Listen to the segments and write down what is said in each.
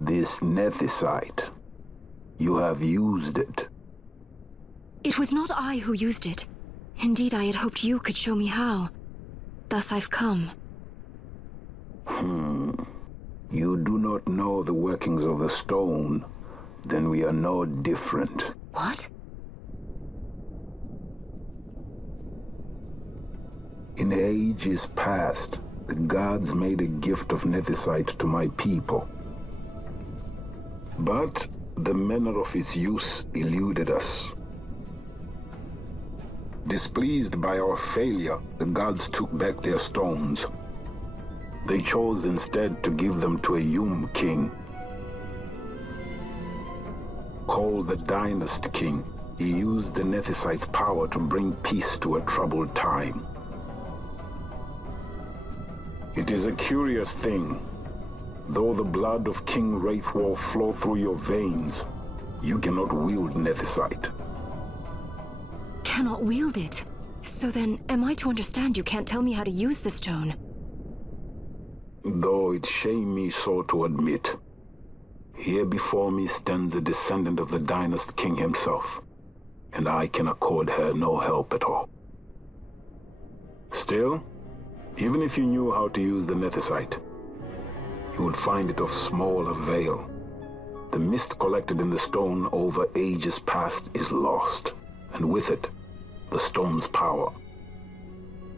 This nethicite. You have used it. It was not I who used it. Indeed, I had hoped you could show me how. Thus I've come. You do not know the workings of the stone, then we are no different. What? In ages past, the gods made a gift of nethicite to my people. But the manner of its use eluded us. Displeased by our failure, the gods took back their stones. They chose instead to give them to a Yum king. Called the Dynast King, he used the nethicite's power to bring peace to a troubled time. It is a curious thing. Though the blood of King Wraithwolf flow through your veins, you cannot wield nethicite. Cannot wield it? So then, am I to understand you can't tell me how to use the stone? Though it shame me so to admit, here before me stands a descendant of the Dynast King himself, and I can accord her no help at all. Still, even if you knew how to use the nethicite, you would find it of small avail. The mist collected in the stone over ages past is lost, and with it, the stone's power.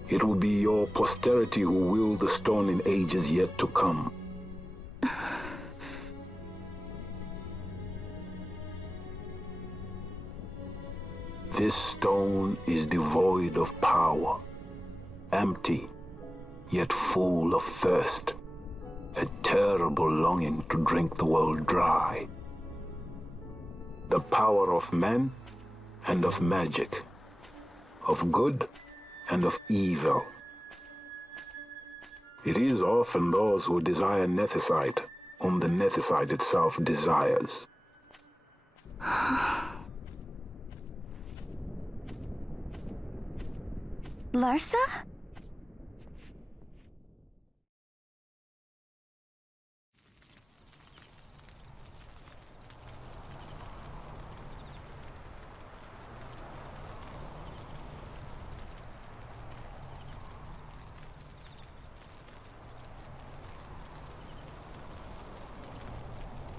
It will be your posterity who wield the stone in ages yet to come. This stone is devoid of power, empty, yet full of thirst, a terrible longing to drink the world dry. The power of men and of magic, of good and of evil. It is often those who desire nethicite whom the nethicite itself desires. Larsa?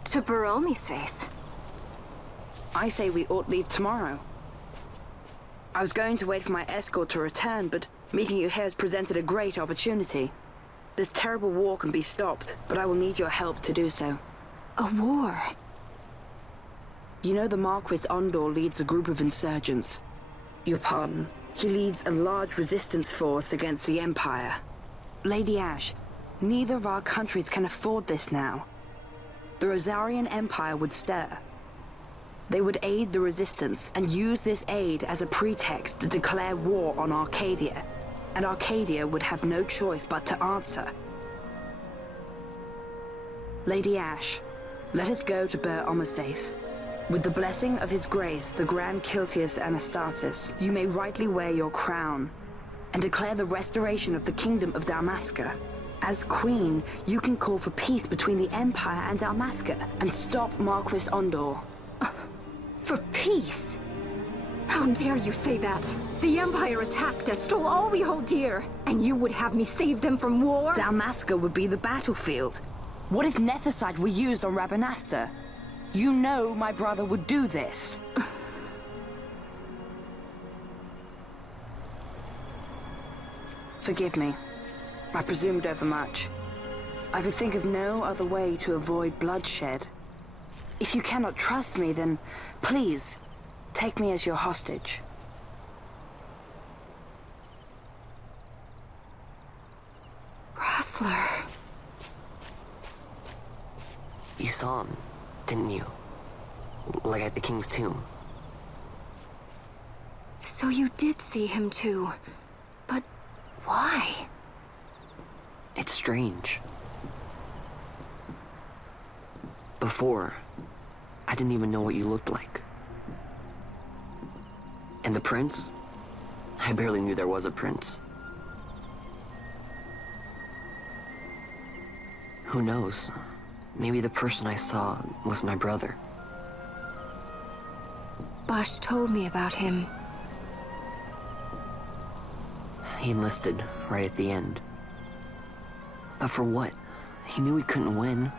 To Baromi says. I say we ought leave tomorrow. I was going to wait for my escort to return, but meeting you here has presented a great opportunity. This terrible war can be stopped, but I will need your help to do so. A war? You know the Marquis Ondor leads a group of insurgents. Your pardon. He leads a large resistance force against the Empire. Lady Ash, neither of our countries can afford this now. The Rosarian Empire would stir. They would aid the resistance and use this aid as a pretext to declare war on Arcadia, and Arcadia would have no choice but to answer. Lady Ash, let us go to Ber Omasace. With the blessing of his grace, the Grand Kiltius Anastasis, you may rightly wear your crown and declare the restoration of the Kingdom of Dalmasca. As Queen, you can call for peace between the Empire and Dalmasca and stop Marquis Ondor. For peace? How dare you say that? The Empire attacked us, stole all we hold dear, and you would have me save them from war? Dalmasca would be the battlefield. What if nethicite were used on Rabanasta? You know my brother would do this. Forgive me. I presumed overmuch. I could think of no other way to avoid bloodshed. If you cannot trust me, then please, take me as your hostage. Rustler. You saw him, didn't you? Like at the King's tomb. So you did see him too. But why? It's strange. Before, I didn't even know what you looked like. And the prince? I barely knew there was a prince. Who knows? maybe the person I saw was my brother. Bosch told me about him. He enlisted right at the end. But for what? He knew he couldn't win.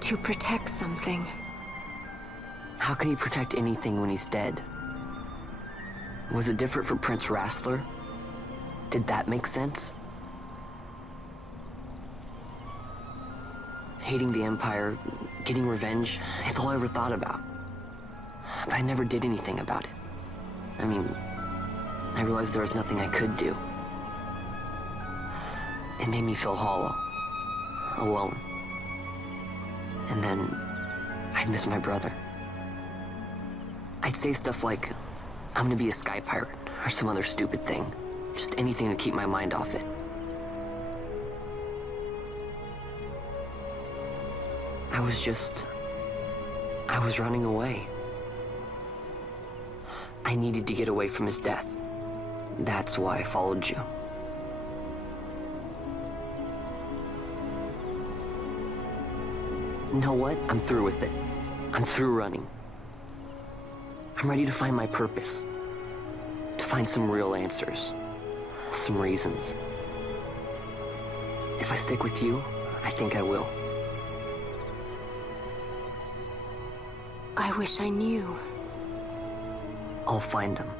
To protect something. How can he protect anything when he's dead? Was it different for Prince Rastler? Did that make sense? Hating the Empire, getting revenge, it's all I ever thought about. But I never did anything about it. I mean, I realized there was nothing I could do. It made me feel hollow, alone. And then I'd miss my brother. I'd say stuff like, I'm gonna be a sky pirate, or some other stupid thing. Just anything to keep my mind off it. I was running away. I needed to get away from his death. That's why I followed you. You know what? I'm through with it. I'm through running. I'm ready to find my purpose. To find some real answers. Some reasons. If I stick with you, I think I will. I wish I knew. I'll find them.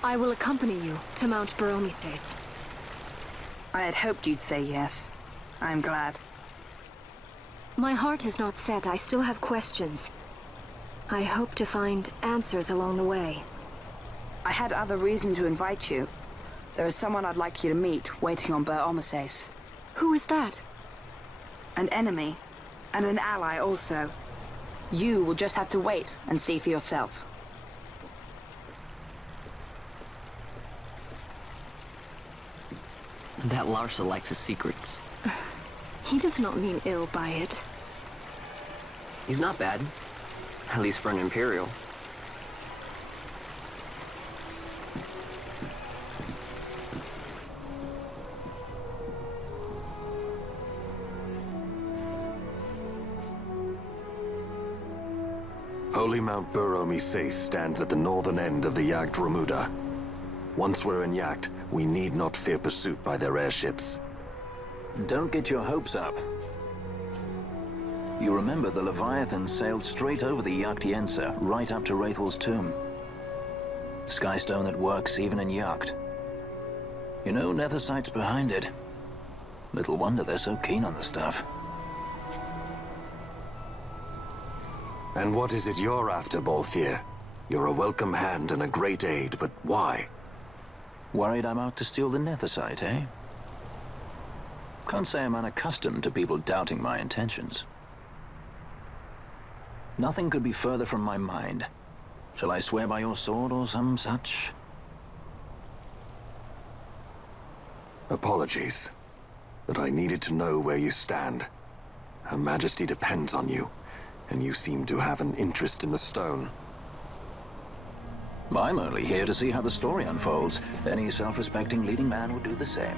I will accompany you to Mount Baromises. I had hoped you'd say yes. I'm glad. My heart is not set. I still have questions. I hope to find answers along the way. I had other reason to invite you. There is someone I'd like you to meet waiting on Baromises. Who is that? An enemy, and an ally also. You will just have to wait and see for yourself. That Larsa likes his secrets. He does not mean ill by it. He's not bad. At least for an Imperial. Holy Mount Baromises stands at the northern end of the Yacht Remuda. Once we're in Yacht, we need not fear pursuit by their airships. Don't get your hopes up. You remember the Leviathan sailed straight over the Yacht right up to Wraithel's tomb. Skystone that works even in Yacht. You know, Nethersight's behind it. Little wonder they're so keen on the stuff. And what is it you're after, Balthier? You're a welcome hand and a great aid, but why? Worried I'm out to steal the Nethersight, eh? Can't say I'm unaccustomed to people doubting my intentions. Nothing could be further from my mind. Shall I swear by your sword or some such? Apologies, but I needed to know where you stand. Her Majesty depends on you, and you seem to have an interest in the stone. I'm only here to see how the story unfolds. Any self-respecting leading man would do the same.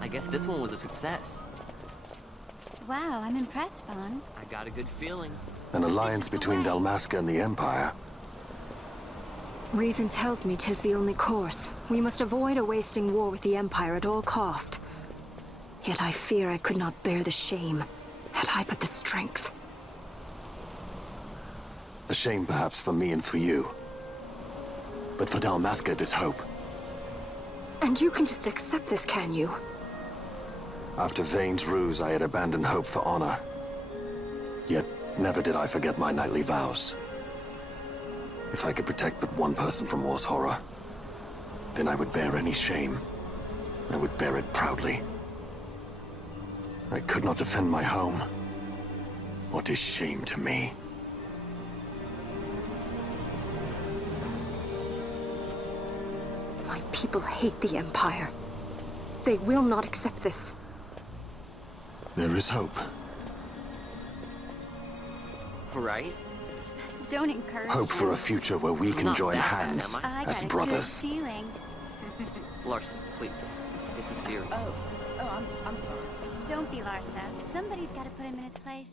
I guess this one was a success. Wow, I'm impressed, Vaughn. I got a good feeling. An alliance between Dalmasca and the Empire. Reason tells me 'tis the only course. We must avoid a wasting war with the Empire at all cost. Yet I fear I could not bear the shame, had I but the strength. A shame perhaps for me and for you. But for Dalmasca, it is hope. And you can just accept this, can you? After Vane's ruse, I had abandoned hope for honor. Yet, never did I forget my knightly vows. If I could protect but one person from war's horror, then I would bear any shame. I would bear it proudly. I could not defend my home. What is shame to me? My people hate the Empire. They will not accept this. There is hope. Right? Don't encourage Hope for him. a future where we can Not join that bad, hands am I? as got a brothers. good feeling. Larson, please. This is serious. I'm sorry. Don't be Larsa. Somebody's got to put him in his place.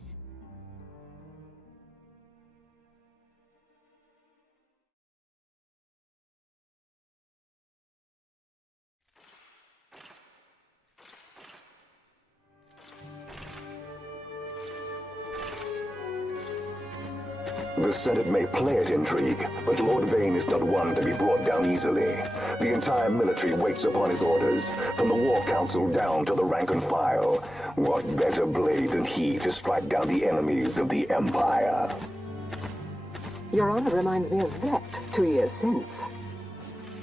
The Senate may play at intrigue, but Lord Vane is not one to be brought down easily. The entire military waits upon his orders, from the War Council down to the rank and file. What better blade than he to strike down the enemies of the Empire? Your Honor reminds me of Zect 2 years since.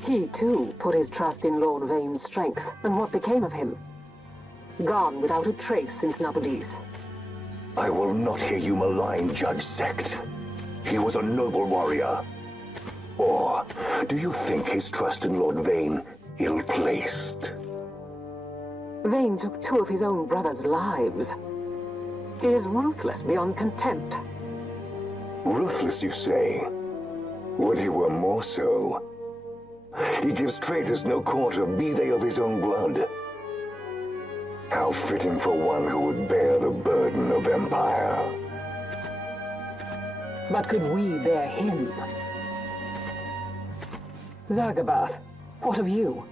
He, too, put his trust in Lord Vane's strength, and what became of him? Gone without a trace since Nabudis. I will not hear you malign Judge Zect. He was a noble warrior. Or do you think his trust in Lord Vane ill-placed? Vane took 2 of his own brothers' lives. He is ruthless beyond contempt. Ruthless, you say? Would he were more so. He gives traitors no quarter, be they of his own blood. How fitting for one who would bear the burden of empire. But could we bear him? Zagabath, what of you?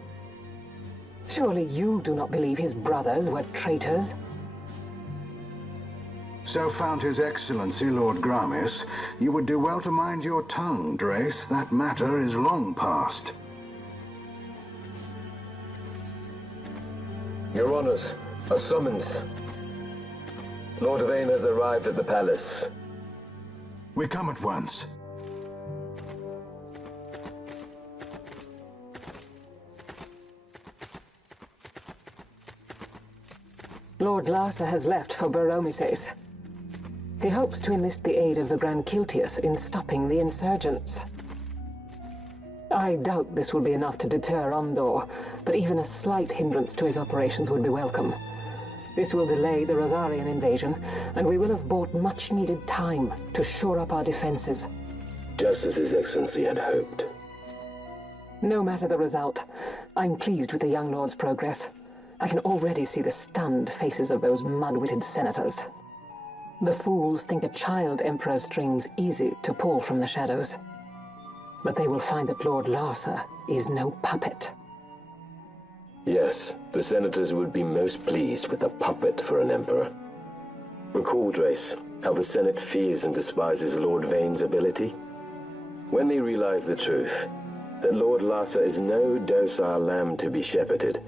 Surely you do not believe his brothers were traitors? So found His Excellency Lord Gramis, you would do well to mind your tongue, Drace. That matter is long past. Your Honors, a summons. Lord Vane has arrived at the palace. We come at once. Lord Larsa has left for Baromises. He hopes to enlist the aid of the Grand Kiltius in stopping the insurgents. I doubt this will be enough to deter Ondor, but even a slight hindrance to his operations would be welcome. This will delay the Rosarian invasion, and we will have bought much-needed time to shore up our defenses. Just as His Excellency had hoped. No matter the result, I'm pleased with the young lord's progress. I can already see the stunned faces of those mud-witted senators. The fools think a child emperor's strings easy to pull from the shadows. But they will find that Lord Larsa is no puppet. Yes, the senators would be most pleased with a puppet for an emperor. Recall, Drace, how the Senate fears and despises Lord Vane's ability? When they realize the truth, that Lord Larsa is no docile lamb to be shepherded,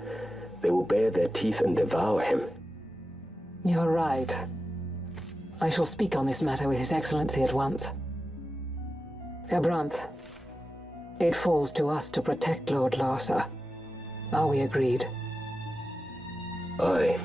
they will bare their teeth and devour him. You're right. I shall speak on this matter with His Excellency at once. Gabranth, it falls to us to protect Lord Larsa. Are we agreed? Aye.